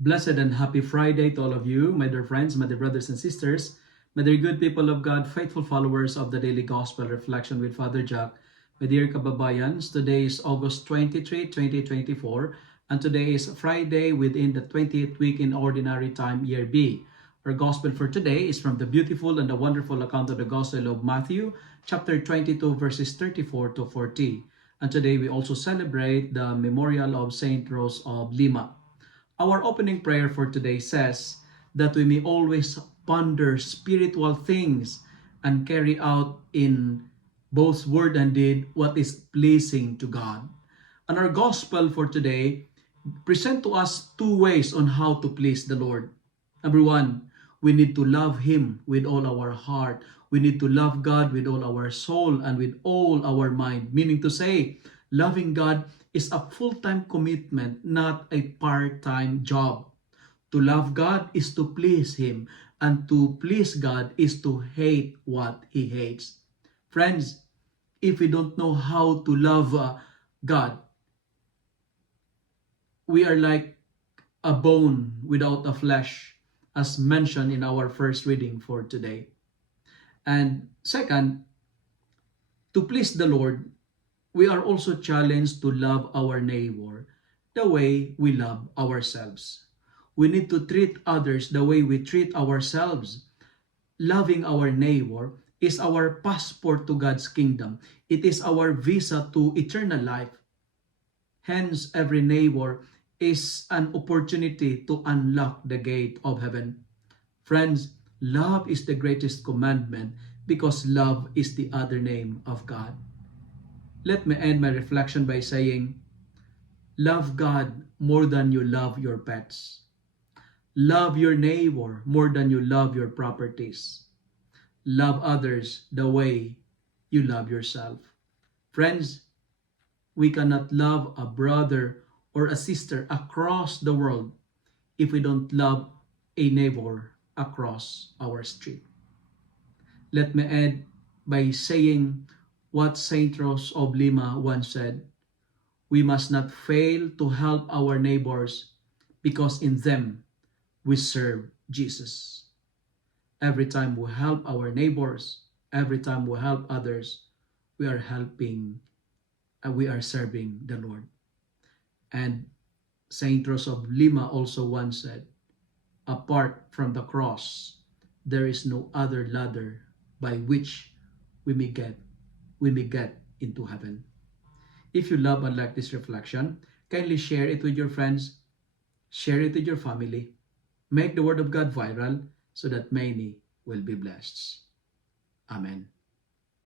Blessed and happy Friday to all of you, my dear friends, my dear brothers and sisters, my dear good people of God, faithful followers of the Daily Gospel Reflection with Father Jack, my dear kababayans. Today is August 23, 2024, and today is Friday within the 20th week in Ordinary Time, Year B. Our Gospel for today is from the beautiful and the wonderful account of the Gospel of Matthew, chapter 22, verses 34 to 40. And today we also celebrate the memorial of Saint Rose of Lima. Our opening prayer for today says that we may always ponder spiritual things and carry out in both word and deed what is pleasing to God. And our gospel for today present to us two ways on how to please the Lord. Number one, we need to love Him with all our heart. We need to love God with all our soul and with all our mind. Meaning to say, loving God is a full-time commitment, not a part-time job. To love God is to please Him, and to please God is to hate what He hates. Friends, if we don't know how to love God, we are like a bone without a flesh, as mentioned in our first reading for today. And second, to please the Lord, we are also challenged to love our neighbor the way we love ourselves. We need to treat others the way we treat ourselves. Loving our neighbor is our passport to God's kingdom. It is our visa to eternal life. Hence, every neighbor is an opportunity to unlock the gate of heaven. Friends, love is the greatest commandment because love is the other name of God. Let me end my reflection by saying, love God more than you love your pets. Love your neighbor more than you love your properties. Love others the way you love yourself. Friends, we cannot love a brother or a sister across the world if we don't love a neighbor across our street. Let me end by saying what Saint Rose of Lima once said, we must not fail to help our neighbors because in them we serve Jesus. Every time we help our neighbors, every time we help others, we are helping and we are serving the Lord. And Saint Rose of Lima also once said, apart from the cross, there is no other ladder by which we may get into heaven. If you love and like this reflection, kindly share it with your friends, share it with your family, make the word of God viral so that many will be blessed. Amen.